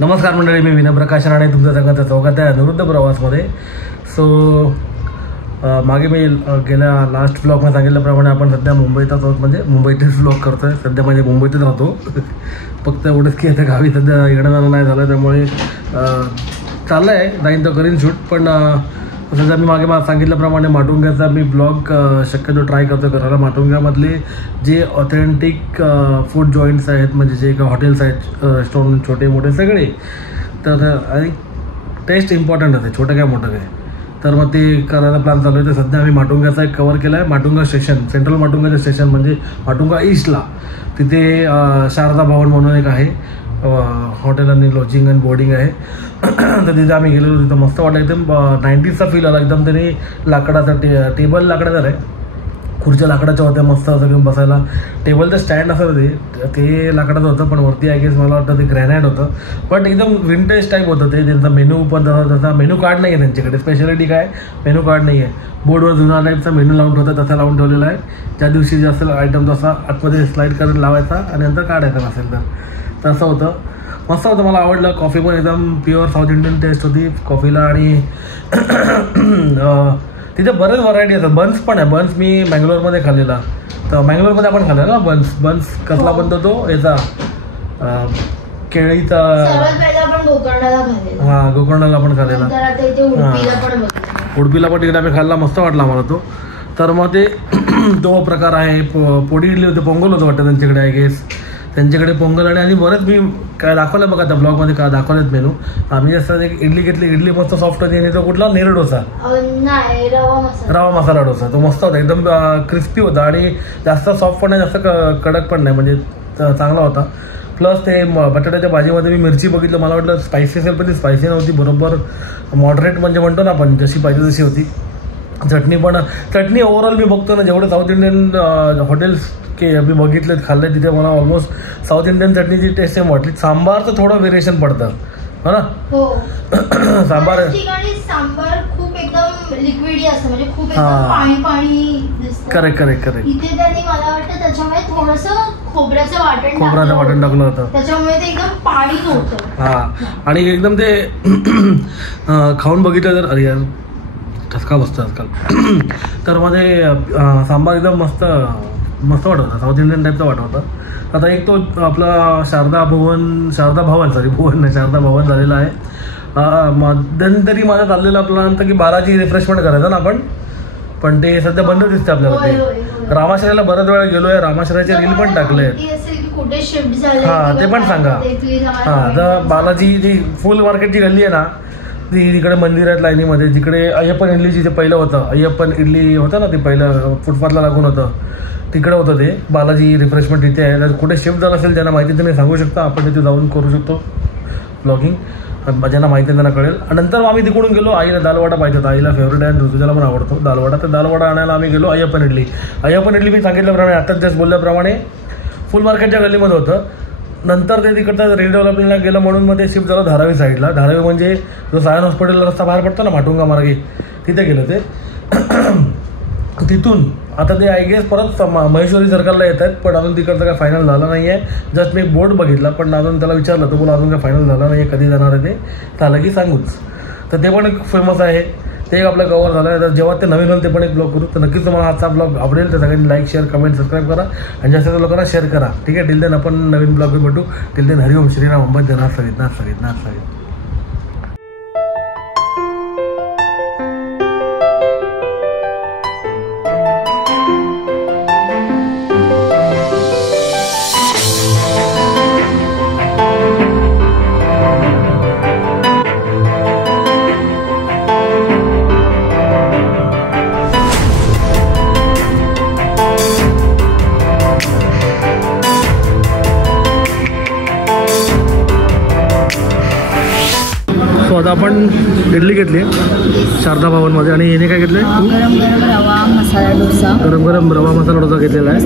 नमस्कार मंडळी, मी विनय प्रकाश राणे तुमचं सगळ्यांचं स्वागत आहे अनिरुद्ध प्रवासमध्ये. सो मागे मी गेल्या लास्ट ब्लॉगमध्ये सांगितल्याप्रमाणे आपण सध्या मुंबईतच आहोत, म्हणजे मुंबईतच ब्लॉग करतो आहे सध्या, म्हणजे मुंबईतच राहतो. फक्त एवढंच की आता गावी सध्या इकडं जाणं नाही झालं, त्यामुळे चाललं आहे जाईन तर करीन शूट. पण सध्या मी मागे सांगितल्याप्रमाणे माटुंग्याचा मी ब्लॉग शक्यतो ट्राय करतो करायला. माटुंग्यामधले जे ऑथेंटिक फूड जॉईंट्स आहेत, म्हणजे जे काही हॉटेल्स आहेत, रेस्टॉरंट छोटे मोठे सगळे, तर आणि टेस्ट इम्पॉर्टंट आहे, छोटं काय मोठं काय, तर मग ते करायला प्लॅन चालू आहे. तर सध्या आम्ही माटुंग्याचा एक कवर केला आहे. माटुंगा स्टेशन, सेंट्रल माटुंगाचं स्टेशन म्हणजे माटुंगा ईस्टला, तिथे शारदा भवन म्हणून एक आहे हॉटेल आणि लॉजिंग अँड बोर्डिंग आहे. तर तिथे आम्ही गेलेलो. तिथं मस्त वाटलं, एकदम 90sचा फील आला एकदम. त्यांनी लाकडाचा टेबल लाकडाचा आहे, खुर्च्या लाकडाच्या होत्या, मस्त असं घेऊन बसायला. टेबलचं स्टँड असं ते लाकडाचं होतं, पण वरती आय गेस मला वाटतं ते ग्रॅनाईट होतं, बट एकदम विंटेज टाईप होतं ते. त्यांचा मेनू पण तसा मेनू कार्ड नाही आहे त्यांच्याकडे. स्पेशालिटी काय, मेनू कार्ड नाही आहे. बोर्डवर जुना टाईपचा मेनू लावून ठेवता, तसा लावून ठेवलेला आहे. ज्या दिवशी जास्त आयटम तसा आतमध्ये स्लाईड करून लावायचा आणि नंतर काढायचा नसेल तर, तसं होतं. मस्त होतं, मला आवडलं. कॉफी पण एकदम प्युअर साऊथ इंडियन टेस्ट होती कॉफीला. आणि तिथे बरेच व्हरायटी असतात. बन्स पण आहे. बन्स मी मँगलोरमध्ये खाल्लेला, तर मँगलोरमध्ये आपण खाल्लेला ना बन्स कसला बनतो तो, याचा केळीचा. हां, गोकर्णाला आपण खाल्लेला. उडपीला पण तिकडे आम्ही खाल्ला, मस्त वाटला मला तो. तर मग ते तो प्रकार आहे. पोडी इडली होते, पोंगल होतं वाटतं त्यांच्याकडे आय गेस. त्यांच्याकडे पोंगल आणि बरंच मी काय दाखवलं बघा त्या ब्लॉगमध्ये, काय दाखवलेत मेनू. आम्ही जसं एक इडली घेतली, इडली मस्त सॉफ्ट होती. आणि तो कुठला नेर डोसा, रवा मसाला डोसा, तो मस्त होता, एकदम क्रिस्पी होता आणि जास्त सॉफ्ट पण नाही, जास्त कडक पण नाही, म्हणजे चांगला होता. प्लस ते बटाट्याच्या भाजीमध्ये मी मिरची बघितलं, मला वाटलं स्पायसी असेल, पण ती स्पायसी नव्हती, बरोबर मॉडरेट म्हणजे म्हणतो ना आपण, जशी पाहिजे तशी होती. चटणी ओव्हरऑल मी बघतो ना, जेवढे साऊथ इंडियन हॉटेल्स की मी बघितलेत, खाल्ले, तिथे मला ऑलमोस्ट साऊथ इंडियन चटणीची टेस्ट सेम वाटली. सांबारचं थोडं व्हेरिएशन पडतं, हो ना. सांबार खूप एकदम लिक्विडी असतं, म्हणजे खूप एकदम पाणी दिसतं. करेक्ट. इथे त्यांनी मला वाटतं त्याच्यामुळे थोडंसं खोबऱ्याचं वाटण टाकलं होतं, त्याच्यामुळे ते एकदम पाणी नव्हतं. हां, आणि एकदम ते खाऊन बघितलं तर अरे यार ठसका बसतो आजकाल. तर मध्ये सांबार एकदम मस्त वाटत होता, साऊथ इंडियन टाईपचा वाटत होता. आता एक तो आपला शारदा भवन झालेला आहे. मध्यंतरी माझा चाललेला प्लॅन की बालाजी रिफ्रेशमेंट करायचं ना आपण, पण ते सध्या बंद दिसते आपल्याला. ते रामाश्रयाला बऱ्याच वेळा गेलो आहे, रामाश्रयाचे रील पण टाकले आहेत. हां, ते पण सांगा. हां, तर बालाजी जी फुल मार्केटची गल्ली आहे ना, ती तिकडे मंदिरात लाईनीमध्ये, जिकडे अय्यप्पन इडली जिथे पहिलं होतं, अय्यप्पन इडली होतं ना, ते पहिलं फुटपाथला लागून होतं, तिकडे होतं ते बालाजी रिफ्रेशमेंट. तिथे आहे. जर कुठे शिफ्ट झालं असेल ज्यांना माहिती तुम्ही सांगू शकता, आपण तिथे जाऊन करू शकतो ब्लॉगिंग, ज्यांना माहिती त्यांना कळेल. आणि नंतर आम्ही तिकडून गेलो, आईला दालवाडा पाहिजे होता, आईला फेवरेट आहे आणि ऋतुजाला पण आवडतो दालवाडा. तर दालवाडा आणायला आम्ही गेलो. अय्यप्पन इडली मी सांगितल्याप्रमाणे, आताच जस्ट बोलल्याप्रमाणे फुल मार्केटच्या गल्लीमध्ये होतं. नंतर ते तिकडचं रिडेव्हलपमेंटला गेलं म्हणून मग ते शिफ्ट झालं धारावी साईडला. धारावी म्हणजे जो सायन हॉस्पिटलला रस्ता बाहेर पडतो ना माटुंगा मार्गे, तिथे गेलं ते. तिथून आता ते आय गेस परत महेश्वरी सर्कलला येत आहेत, पण अजून तिकडचं काय फायनल झालं नाही आहे. जस्ट मी बोर्ड बघितला, पण अजून त्याला विचारलं तर बोला अजून काय फायनल झालं नाही आहे, कधी जाणार आहे ते, झालं की सांगूच. तर ते पण एक फेमस आहे, ते एक आपलं कवर झालं आहे. तर जेव्हा ते नवीन होईल ते पण एक ब्लॉग करू. तर नक्कीच तुम्हाला आजचा ब्लॉग आवडेल, तर सगळ्यांनी लाईक, शेअर, कमेंट, सबस्क्राईब करा आणि जास्त लोकांना शेअर करा. ठीक आहे, टिल देन आपण नवीन ब्लॉग भेटू. टिल देन हरिओम श्रीराम अंबद नाथ सगळीत. आता आपण इडली घेतली शारदा भवनमध्ये, आणि याने काय घेतलं, गरम गरम रवा मसाला डोसा घेतलेला आहे.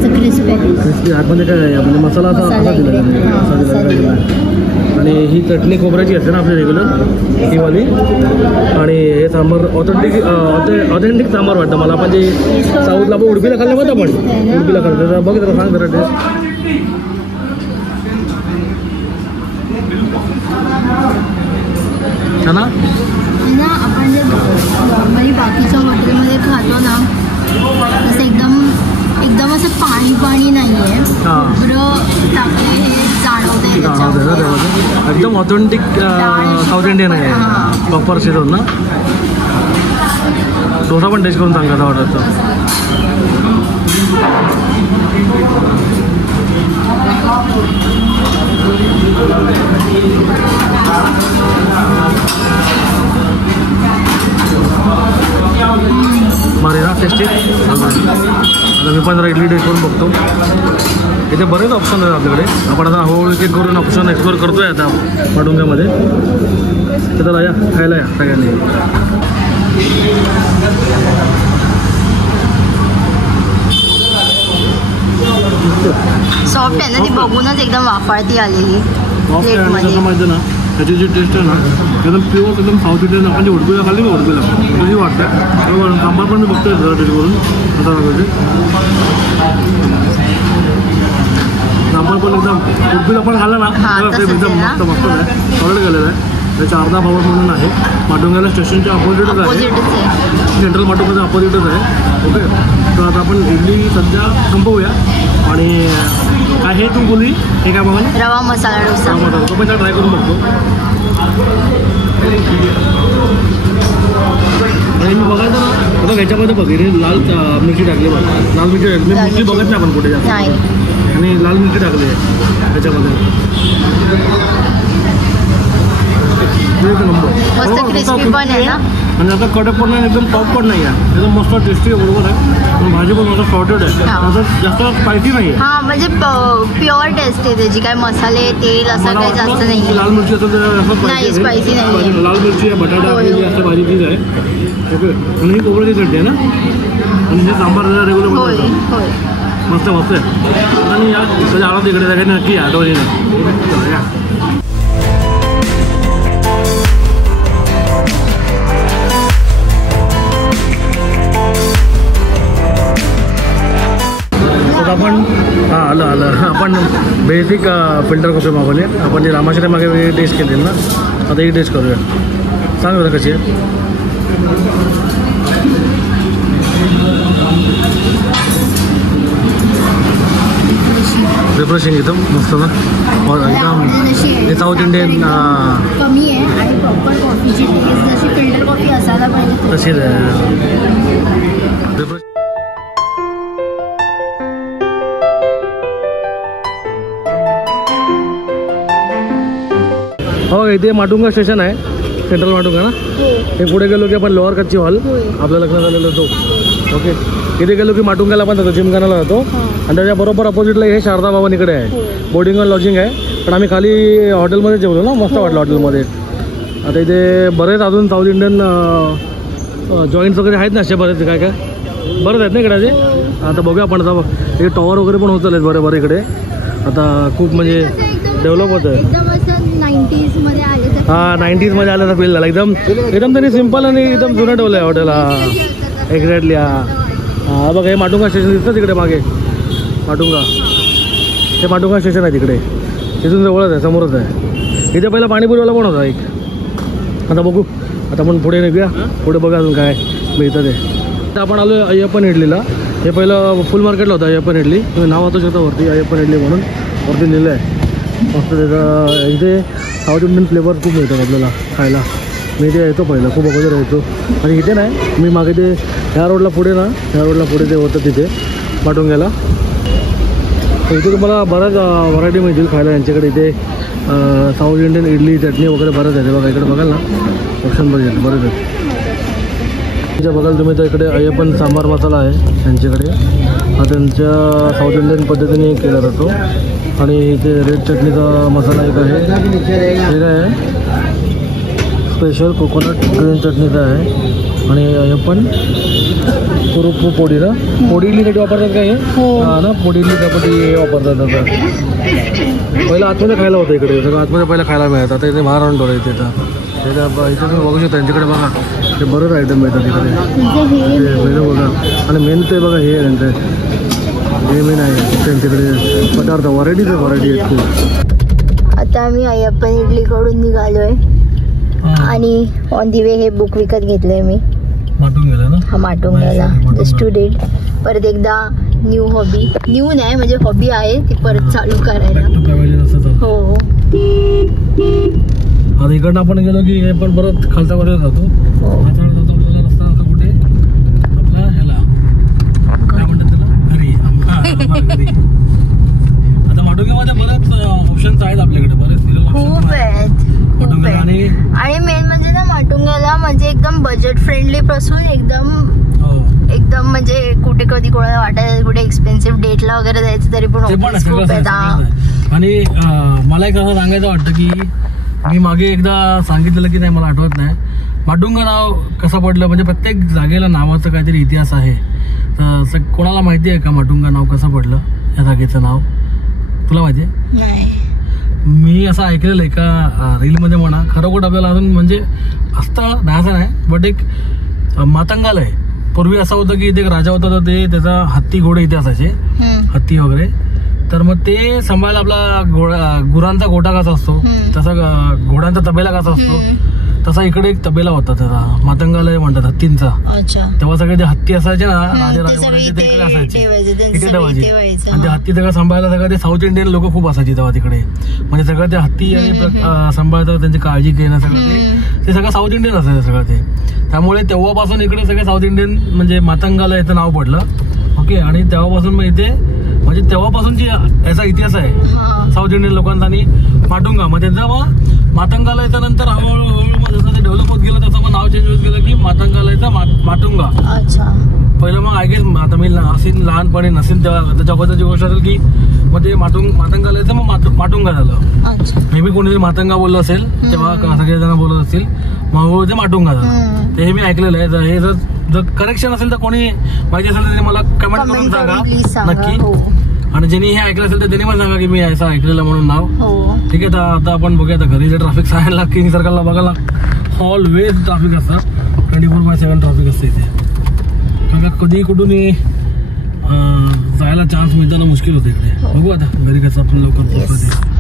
क्रिस्पी आतमध्ये काय आहे, म्हणजे मसाला असा दिलेला आहे. आणि ही चटणी खोबऱ्याची असते ना आपली रेग्युलर, ही वाली. आणि हे सांबार ऑथेंटिक सांबार वाटतं मला. आपण जे साऊथला आपण उडपीला खाल्लं होतं, आपण उडपीला खाल्लं बघ, जरा सांग जरा टेस्ट. एकदम ऑथेंटिक साऊथ इंडियन आहे प्रॉपर शिजवून ना. डोसा पण टेस्ट करून सांगा ऑर्डरचा. मारे ना टेस्टी. आता मी पण जरा इडली टेस्ट करून बघतो. इथे बरेच ऑप्शन आहेत आपल्याकडे. आपण आता हळूहळू एक करून ऑप्शन एक्सप्लोर करतोय आता माटुंग्यामध्ये. तर चला या खायला या सगळ्यांनी. सॉफ्ट आहे ना ती, बघूनच एकदम वाफाळती आलेली प्लेटमध्ये. माहिती ना त्याची जी टेस्ट आहे ना एकदम प्युअर एकदम साऊथ इंडियन. आपण जी उडपीला खाल्ली ना उडपीला तशी वाटतं. सांबार पण मी बघतोय जरा टेस्ट करून आता बघायचे. सांबार पण एकदम उडपीला पण खाल्ला ना एकदम मस्त मस्त आहे. सॉलिड गेलेलं आहे. त्याच्या अर्धा भवन म्हणून आहे. माटुंग्याला स्टेशनच्या अपोजिटच आहे. सेंट्रल माटुंग्याचं अपोजिटच आहे. ओके. तर आता आपण इडली सध्या संपवूया. आणि काय हे तू बोलली हे काय बघा रवा मसाला डोसा. तो पण ट्राय करून बघतो. आणि मी बघायचं ना आता ह्याच्यामध्ये बघ हे लाल मिरची टाकली बघ. लाल मिरची टाकली. मिरची बघत नाही आपण कुठे जास्त. आणि लाल मिरची टाकली आहे ह्याच्यामध्ये. मस्त क्रिस्पी पण आहे ना. आणि आता कडक पण नाही एकदम टॉप पण नाही आहे. एकदम मस्त टेस्टी आहे. बरोबर आहे. पण भाजी पण मस्त सॉर्टेड आहे. असं जास्त स्पायसी नाही आहे. हां म्हणजे प्युअर टेस्ट आहे त्याची. काय मसाले तेल असं काही जास्त नाही. लाल मिरची असं नाही स्पायसी नाही. लाल मिरची आहे बटाटा असं भाजी चीज आहे. ओके. आणि ही खोबऱ्याची चटणी आहे ना. आणि हे सांबार रेग्युलर होय होय मस्त मस्त आहे. आणि या त्याच्या आला तिकडे सगळ्यांनी नक्की आठवणी या. आपण आलं आपण बेसिक फिल्टर कॉफी मागवली. आपण जी रामाश्री मागे टेस्ट केली ना आता ही टेस्ट करूया. सांग बरं कशी आहे. रिफ्रेशिंग एकदम मस्त ना. एकदम साऊथ इंडियन कमी आहे आणि प्रॉपर कॉफीची टेस्ट जशी फिल्टर कॉफी असायला पाहिजे तशीच आहे. हो इथे माटुंगा स्टेशन आहे. सेंट्रल माटुंगा ना. हे पुढे गेलो की आपण लोअर कच्ची हॉल आपलं लग्न झालेलं तो. ओके. इथे गेलो की माटुंगाला पण जातो जिमखानाला जातो. आणि त्याच्या बरोबर अपोजिटला हे शारदा भवन इकडे आहे. बोर्डिंग आणि लॉजिंग आहे. पण आम्ही खाली हॉटेलमध्ये जेवलो ना मस्त वाटलं हॉटेलमध्ये. आता इथे बरेच अजून साऊथ इंडियन जॉईंट्स वगैरे आहेत ना असे बरेच काय काय बरेच आहेत ना इकडे असे. आता बघूया आपण आता हे टॉवर वगैरे पण होत चालेल बरं बरं इकडे. आता खूप म्हणजे डेव्हलप होत आहे. हां 90s मध्ये आल्याचा फील झाला. एकदम एकदम त्यांनी सिम्पल आणि एकदम जुनं ठेवलं आहे हॉटेल. हां एक्झॅक्टली. हां बघा हे माटुंगा स्टेशन दिसतं तिकडे मागे. माटुंगा हे माटुंगा स्टेशन आहे तिकडे. तिथून जवळच आहे समोरच आहे. इथे पहिला पाणीपुरीवाला पण होता एक. आता बघू आता आपण पुढे निघूया. पुढे बघा अजून काय मिळतं ते. आता आपण आलो अय्यप्पन इडलीला. हे पहिलं फुल मार्केटला होतं अय्यप्पन इडली. तुम्ही नाव होतं शकता वरती अय्यप्पन इडली म्हणून वरती लिहिलं आहे. मस्त त्याचा इथे साऊथ इंडियन फ्लेवर खूप मिळतात आपल्याला खायला. मी इथे यायचो पहिलं खूप अगोदर यायचो. आणि इथे नाही मी मागे ते ह्या रोडला पुढे ना ह्या रोडला पुढे ते होतं तिथे माटुंग्याला. इथे तुम्हाला बऱ्याच व्हरायटी मिळतील खायला यांच्याकडे. इथे साऊथ इंडियन इडली चटणी वगैरे बरंच आहे. बघा इकडे बघाल ना ऑप्शन बरेच आहेत. त्याच्या बघाल तुम्ही तर इकडे अय्यप्पन सांबार मसाला आहे त्यांच्याकडे. हा त्यांच्या साऊथ इंडियन पद्धतीने केला जातो. आणि इथे रेड चटणीचा मसाला एक आहे. हे काय आहे स्पेशल कोकोनट ग्रीन चटणीचा आहे. आणि अय्यप्पन कुरुप्पू पोडी ना पोडी इडलीसाठी वापरतात काय हे. हां ना पोडी इडलीसाठी वापरतात. आता पहिलं आतमध्ये खायला होतं इकडे. सगळं आतमध्ये पहिलं खायला मिळतं. आता इथे बाहेर आणतो इथे. इथे तुम्ही बघू शकता त्यांच्याकडे बघा ते बरंच आयटम मिळतात तिकडे. मेनू बघा. आणि मेन ते बघा हे त्यांचं हे मेन आहे त्यांच्याकडे पदार्थ व्हरायटी आहेत खूप. आता आम्ही अय्यप्पन इडलीकडून निघालोय आणि ऑन दी वे हे बुक विकत घेतलंय मी माटुंग्याला ना. हा माटुंग्याला द स्टुडंट. परत एकदा न्यू हॉबी न्यू नाही म्हणजे हॉबी आहे ती परत चालू करायला. हो. आता इकडनं आपण गेलो की हे पण परत खालचा वर जातो. आता जातो आपल्याला रस्ता आता कुठे आपला ह्याला काय म्हणतात त्याला घरी. आता माटुंग्यामध्ये बरेच ऑप्शन्स आहेत आपल्याकडे, बरेच खूप आहेत. आणि मेन म्हणजे ना माटुंग्याला म्हणजे एकदम बजेट फ्रेंडली पासून एकदम म्हणजे कुठे कधी कोणाला वाटायचं कुठे एक्सपेन्सिव्ह डेटला वगैरे जायचं तरी पण खूप आहेत. आणि मला एक असं सांगायचं वाटतं की मी मागे एकदा सांगितलेलं की नाही मला आठवत नाही, माटुंगा नाव कसं पडलं, म्हणजे प्रत्येक जागेला नावाचं काहीतरी इतिहास आहे. तर कोणाला माहिती आहे का माटुंगा नाव कसं पडलं, या जागेचं नाव तुला माहिती आहे? नाही. मी असं ऐकलेलं एका रीलमध्ये म्हणा, खरोखर आपल्याला अजून म्हणजे असतं नाही असं नाही, बट एक मातंगालय पूर्वी असं होतं की इथे एक राजा होता, तर ते त्याचा हत्ती घोडे इथे असायचे, हत्ती वगैरे. तर मग ते सांभाळायला आपला गुरांचा गोठा कसा असतो तसा घोड्यांचा तबेला कसा असतो तसा इकडे एक तबेला होता त्याचा, मातंगालय म्हणतात हत्तींचा. तेव्हा सगळे ते हत्ती असायचे ना राजे ते इकडे असायचे, इथे ठेवायचे. आणि ते हत्ती सगळं सांभाळायला सगळं ते साऊथ इंडियन लोक खूप असायचे तेव्हा तिकडे, म्हणजे सगळं ते हत्ती आणि सांभाळतात त्यांची काळजी घेणं सगळं ते सगळं साऊथ इंडियन असायचं सगळं ते. त्यामुळे तेव्हापासून इकडे सगळे साऊथ इंडियन म्हणजे मातंगालय याचं नाव पडलं. ओके. आणि तेव्हापासून मग इथे म्हणजे तेव्हापासूनची याचा इतिहास आहे साऊथ इंडियन लोकांचा. आणि माटुंगा मग त्यांचा मग मातंगालयच्या नंतर हळूहळू जसं ते डेव्हलप होत गेलं तसं मग नाव चेंज होत गेलं की मातंगालयचा माटुंगा. पहिलं मग आय गेस आता मी नसेन लहानपणी नसेन तेव्हा त्याच्या अगोदरची गोष्ट असेल की मग ते मातंगालयचं मग माटुंगा झालं. मे बी कोणीतरी मातंगा बोललं असेल तेव्हा, सगळेजण बोलत असतील, मग ते माटुंगा झालं. ते मी ऐकलेलं आहे. हे जर करेक्शन असेल तर कोणी माहिती असेल तर मला कमेंट करून सांगा नक्की. आणि ज्यांनी हे ऐकलं असेल तर त्यांनी पण सांगा की मी असं ऐकलेलं म्हणून नाव. ठीक आहे. आता आपण बघूया आता घरी जे ट्रॅफिक सांगायला किंग सर्कलला बघायला ऑलवेज ट्रॅफिक असतात, 24/7 ट्रॅफिक असतं इथे. कारण कधी कुठून जायला चान्स मिळताना मुश्किल होतं इकडे. बघू आता घरी कसं आपण लवकर पोहोचतो.